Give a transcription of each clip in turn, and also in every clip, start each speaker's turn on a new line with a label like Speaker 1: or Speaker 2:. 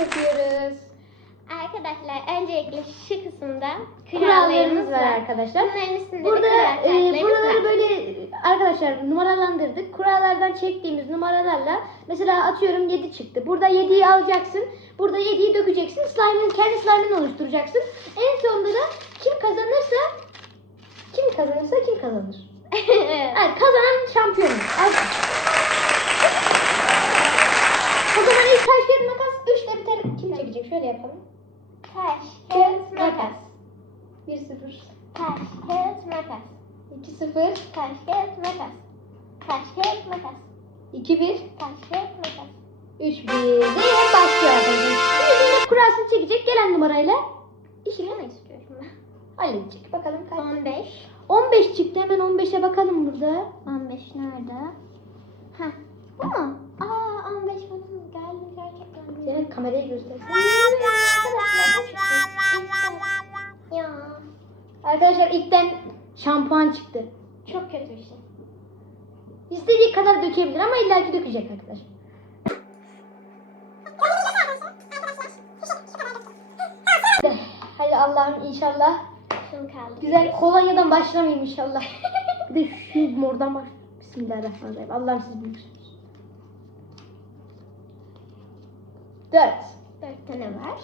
Speaker 1: yapıyoruz.
Speaker 2: Arkadaşlar öncelikle şu kısımda
Speaker 1: Kurallarımız var arkadaşlar.
Speaker 2: Bunların üstünde
Speaker 1: Burada e, buraları
Speaker 2: var.
Speaker 1: böyle arkadaşlar numaralandırdık. Kurallardan çektiğimiz numaralarla mesela atıyorum 7 çıktı. Burada 7'yi alacaksın. Burada 7'yi dökeceksin. Slime'ın kendi slime'ını oluşturacaksın. En sonunda da kim kazanırsa kim kazanırsa kim kazanır. Evet, kazanan şampiyon. Ay. O zaman ilk taş kağıt makas 3'te biter. Kim çekecek? Şöyle yapalım.
Speaker 2: Taş, kağıt, makas.
Speaker 1: 1-0.
Speaker 2: Taş, kağıt, makas.
Speaker 1: 2-0.
Speaker 2: Taş, kağıt, makas. Taş, kağıt, makas.
Speaker 1: 2-1.
Speaker 2: Taş, kağıt, makas.
Speaker 1: 3 1 diye başlıyor arkadaşlar. Şimdi kurasını çekecek gelen numarayla işini
Speaker 2: Ne istiyorum ben?
Speaker 1: halledecek. Bakalım kaç.
Speaker 2: 15.
Speaker 1: 15 çıktı. Hemen 15'e bakalım burada.
Speaker 2: 15 nerede? Heh. Bu mu? Aa 15 falan geldi gerçekten.
Speaker 1: Yine kamerayı göstersin.
Speaker 2: Ya
Speaker 1: Arkadaşlar ilkten şampuan çıktı.
Speaker 2: çok kötü bir şey.
Speaker 1: İstediği kadar dökebilir ama illaki dökecek arkadaşlar. Hadi Allah'ım inşallah güzel kolonyadan başlamayayım inşallah. Bir de şu mordan baş. Bismillahirrahmanirrahim. Allah'ım siz büyüksünüz. Dört.
Speaker 2: 4 tane var.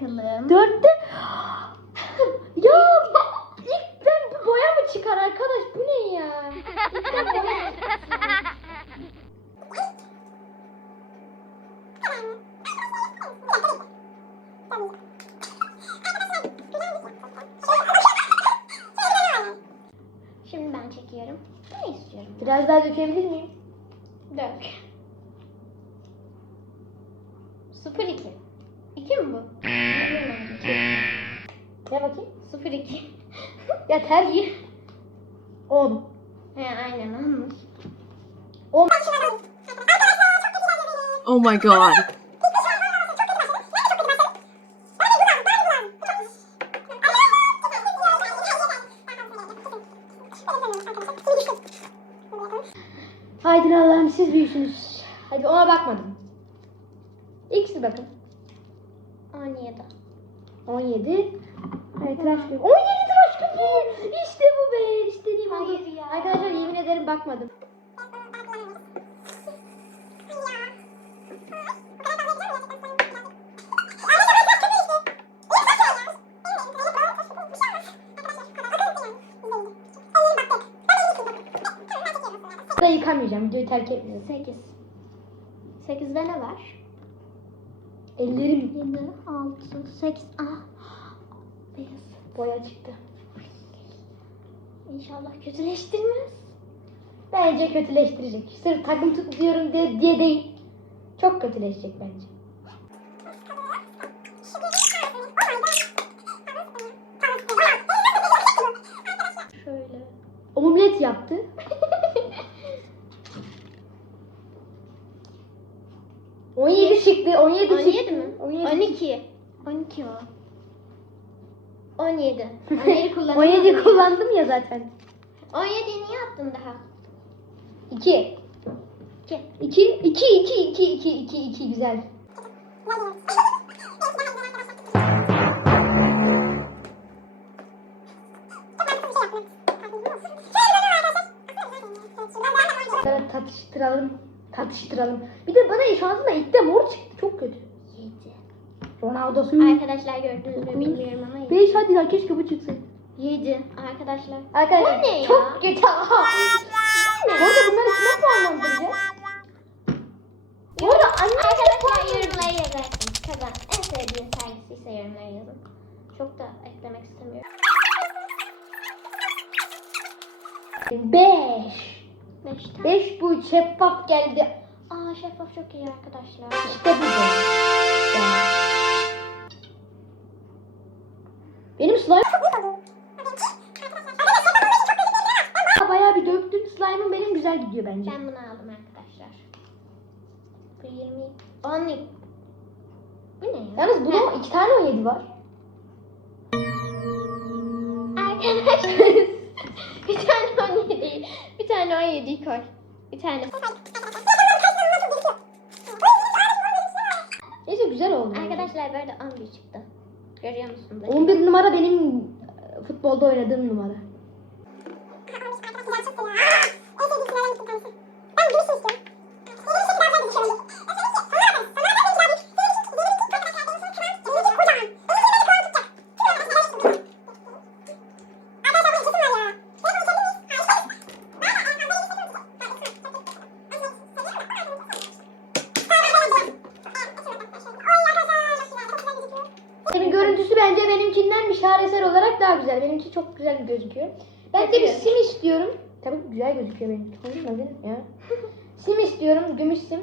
Speaker 2: Bakalım.
Speaker 1: Dörtte. ya ilkten boya mı çıkar arkadaş? Bu ne ya? İlkten boya
Speaker 2: Şimdi ben çekiyorum. Ne istiyorum?
Speaker 1: Biraz daha dökebilir miyim? Ya tercih. 10.
Speaker 2: He aynen olmuş.
Speaker 1: 10.
Speaker 3: Oh my god.
Speaker 1: Bakmadım. Da yıkamayacağım. Videoyu terk etmiyorum.
Speaker 2: 8. 8'de ne var?
Speaker 1: Ellerim
Speaker 2: 7, 6, 8. Ah. Beyaz.
Speaker 1: boya çıktı.
Speaker 2: İnşallah kötüleştirmez.
Speaker 1: Bence kötüleştirecek. Sırf takım tutuyorum diye, diye değil. Çok kötüleşecek bence.
Speaker 2: Şöyle.
Speaker 1: Omlet yaptı. On yedi çıktı. 17 çıktı.
Speaker 2: 17 mi?
Speaker 1: 17
Speaker 2: 12. 12 o. 17. 17 kullanamadım.
Speaker 1: 17
Speaker 2: ya.
Speaker 1: kullandım ya zaten.
Speaker 2: 17'yi niye attın daha?
Speaker 1: 2.
Speaker 2: 2.
Speaker 1: 2 2 2 2 2 2 2 güzel. Bunları Tatıştıralım. Tatıştıralım. Bir de bana şansına ilk de mor çıktı. Çok kötü.
Speaker 2: 7.
Speaker 1: Ronaldo'su.
Speaker 2: Arkadaşlar gördünüz mü bilmiyorum ama 7.
Speaker 1: 5 hadi ya keşke bu çıksın.
Speaker 2: 7. Arkadaşlar.
Speaker 1: Arkadaşlar
Speaker 2: Bu ne ya?
Speaker 1: çok kötü. Bu arada bunları kime puanlandıracağız? Bu arada anne
Speaker 2: Arkadaşlar yorumlara yazarsınız. Kazan. En sevdiğiniz hangisiyse yorumlara yazın. Çok da eklemek istemiyorum.
Speaker 1: 5.
Speaker 2: 5 tane.
Speaker 1: 5 bu şeffaf geldi.
Speaker 2: Aa şeffaf çok iyi arkadaşlar.
Speaker 1: İşte bu be. Benim slime güzel gidiyor bence.
Speaker 2: Ben bunu aldım arkadaşlar. Bu 20. 10. Bu ne ya?
Speaker 1: Yalnız bunun iki tane 17 var.
Speaker 2: Arkadaşlar bir tane 17'yi bir tane 17'yi koy. Bir tane.
Speaker 1: Neyse güzel oldu.
Speaker 2: Arkadaşlar böyle 11 çıktı. Görüyor musunuz?
Speaker 1: 11 numara benim e, futbolda oynadığım numara. Benim görüntüsü bence benimkinden şaheser olarak daha güzel. Benimki çok güzel gözüküyor. Ben de bir sim istiyorum. Tabii güzel gözüküyor benimki. Benim ya. sim istiyorum. Gümüş sim.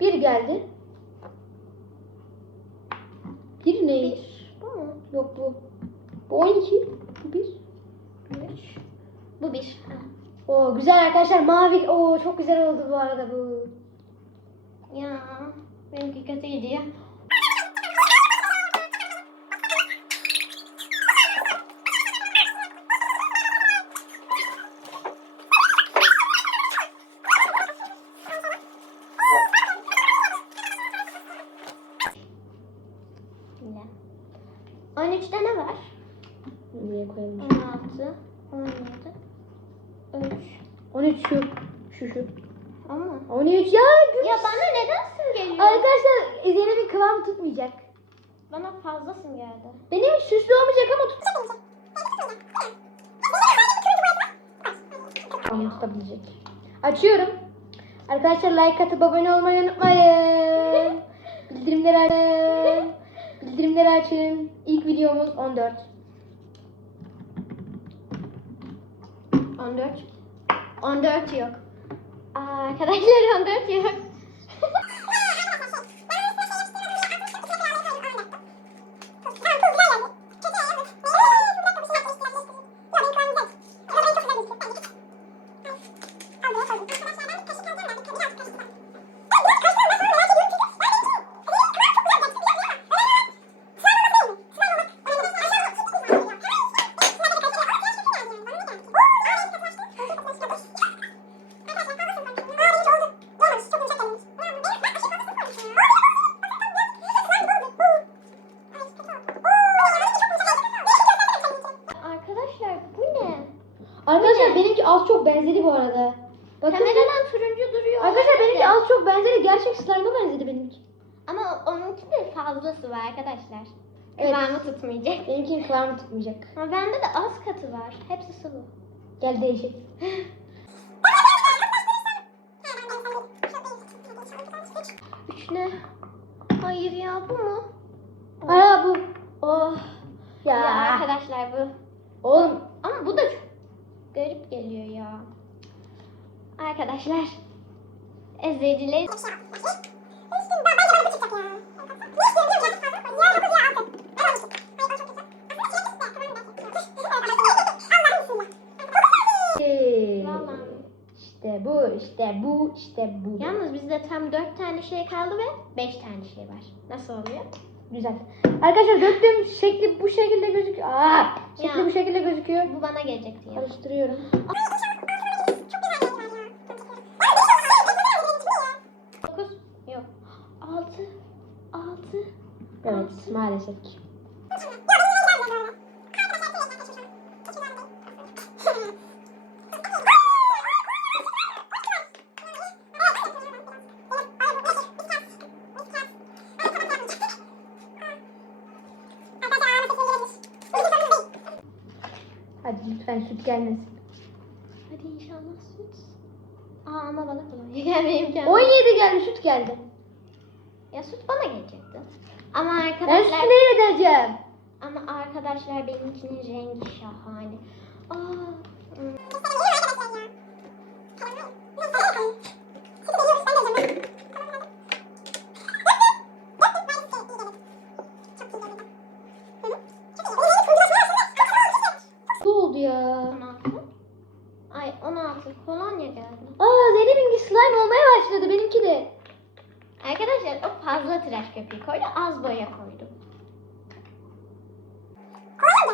Speaker 1: Bir geldi. Bir ne?
Speaker 2: Bu mu?
Speaker 1: Yok bu. Bu 12. Bu bir.
Speaker 2: Üç. Bu bir.
Speaker 1: Oo güzel arkadaşlar. Mavi. Oo çok güzel oldu bu arada bu.
Speaker 2: Ya benimki kötü gidiyor. 13'te ne var?
Speaker 1: Niye koyalım?
Speaker 2: 16, 17, 3.
Speaker 1: 13 şu. Şu şu.
Speaker 2: Ama
Speaker 1: 13 ya. Gümüş.
Speaker 2: ya bana neden sim geliyor?
Speaker 1: Arkadaşlar Zeynep'in kıvam tutmayacak.
Speaker 2: Bana fazla sim geldi.
Speaker 1: Benim süslü olmayacak ama tutacak. Tamam tutabilecek. Açıyorum. Arkadaşlar like atıp abone olmayı unutmayın. Bildirimleri açın. Bildirimleri açın. İlk videomuz 14.
Speaker 2: 14. 14 yok. Arkadaşlar 14 yok. Arkadaşlar
Speaker 1: benimki az çok benzedi bu arada. Bakın.
Speaker 2: Kameradan turuncu duruyor.
Speaker 1: Arkadaşlar benimki az çok benzedi. Gerçek slime'a benzedi benimki.
Speaker 2: Ama onunki de fazlası var arkadaşlar.
Speaker 1: Evet.
Speaker 2: Kıvamı tutmayacak.
Speaker 1: Benimkinin kıvamı tutmayacak.
Speaker 2: Ama bende de az katı var. Hepsi sıvı.
Speaker 1: Gel değişik.
Speaker 2: Üç ne? Hayır ya bu mu?
Speaker 1: Aa bu.
Speaker 2: Oh. Ya,
Speaker 1: Ya.
Speaker 2: arkadaşlar bu.
Speaker 1: Oğlum
Speaker 2: Ama bu da çok garip geliyor ya. Arkadaşlar. Vallahi.
Speaker 1: İşte bu, işte bu, işte bu.
Speaker 2: Yalnız bizde tam dört tane şey kaldı ve beş tane şey var. Nasıl oluyor?
Speaker 1: Güzel. Arkadaşlar döktüğüm şekli bu şekilde gözüküyor. Aa, şekli
Speaker 2: Ya.
Speaker 1: bu şekilde gözüküyor.
Speaker 2: Bu bana gelecekti ya.
Speaker 1: Karıştırıyorum.
Speaker 2: Dokuz. Yok. Altı. Altı.
Speaker 1: Evet, maalesef ki. Gelmesin.
Speaker 2: Hadi inşallah süt. Aa ama bana kolay gelmeyeyim ki.
Speaker 1: 17 geldi, süt geldi.
Speaker 2: Ya süt bana gelecekti. Ama
Speaker 1: Ben
Speaker 2: arkadaşlar
Speaker 1: sütü neyle edeceğim?
Speaker 2: ama arkadaşlar benimkinin rengi şahane. Aa.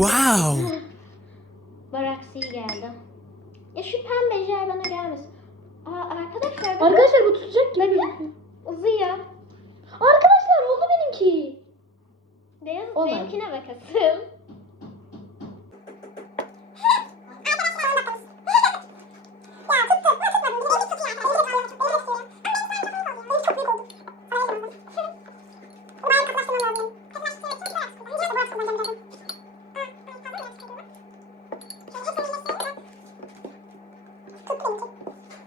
Speaker 3: Wow.
Speaker 2: Baraksi geldi. Ya şu pembe jel bana gelmesin. Aa arkadaşlar bu
Speaker 1: Arkadaşlar bu tutacak gibi gözüküyor.
Speaker 2: uzuyor.
Speaker 1: Arkadaşlar oldu benimki.
Speaker 2: Beyaz
Speaker 1: Olmadı.
Speaker 2: benimkine bakasın.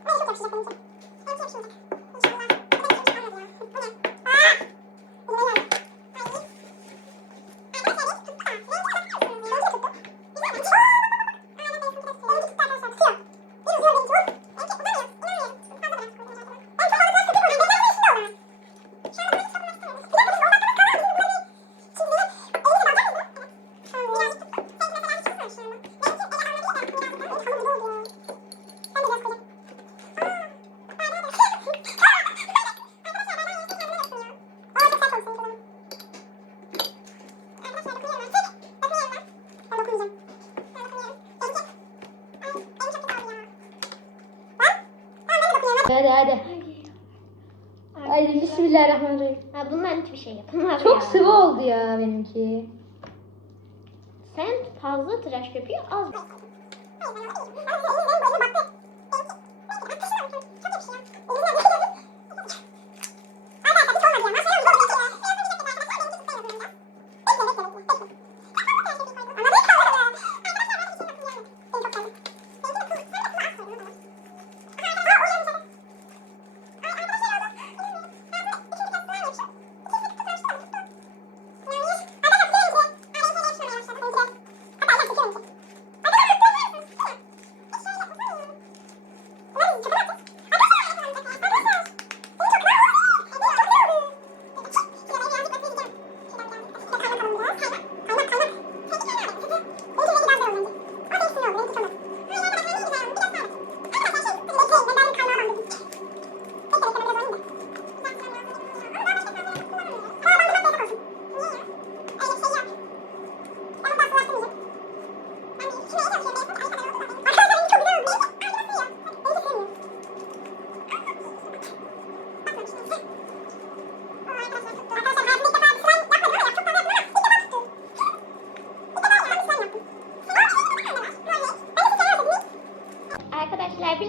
Speaker 1: 那也是短
Speaker 2: 期的工作，方
Speaker 1: 便
Speaker 2: 介
Speaker 1: 绍一下，我先出。
Speaker 2: Sen fazla tıraş köpüğü az. Arkadaşlar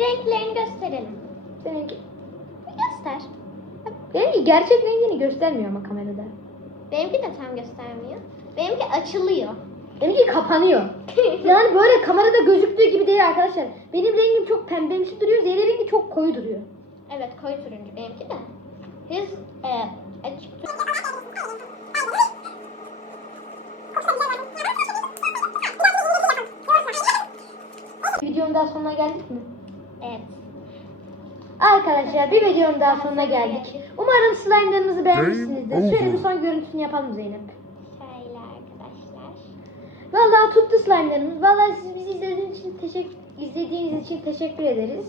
Speaker 2: renklerini gösterelim.
Speaker 1: Seninki.
Speaker 2: Göster.
Speaker 1: Benimki gerçek rengini göstermiyor ama kamerada.
Speaker 2: Benimki de tam göstermiyor. Benimki açılıyor.
Speaker 1: Benimki kapanıyor. yani böyle kamerada gözüktüğü gibi değil arkadaşlar. Benim rengim çok pembemsi duruyor. Zeynep rengi çok koyu duruyor.
Speaker 2: Evet koyu turuncu benimki de. Biz e, açık
Speaker 1: Videonun daha sonuna geldik mi?
Speaker 2: Evet.
Speaker 1: Arkadaşlar bir videonun daha sonuna geldik. Umarım slime'larınızı beğenmişsinizdir. Şöyle bir son görüntüsünü yapalım Zeynep.
Speaker 2: Şöyle arkadaşlar.
Speaker 1: Vallahi tuttu slime'larımız. Vallahi siz bizi izlediğiniz için teşekkür izlediğiniz için teşekkür ederiz.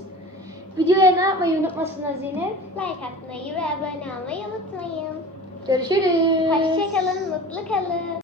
Speaker 1: Videoya ne yapmayı unutmasınlar Zeynep.
Speaker 2: Like atmayı ve abone olmayı unutmayın.
Speaker 1: Görüşürüz.
Speaker 2: Hoşçakalın, mutlu kalın.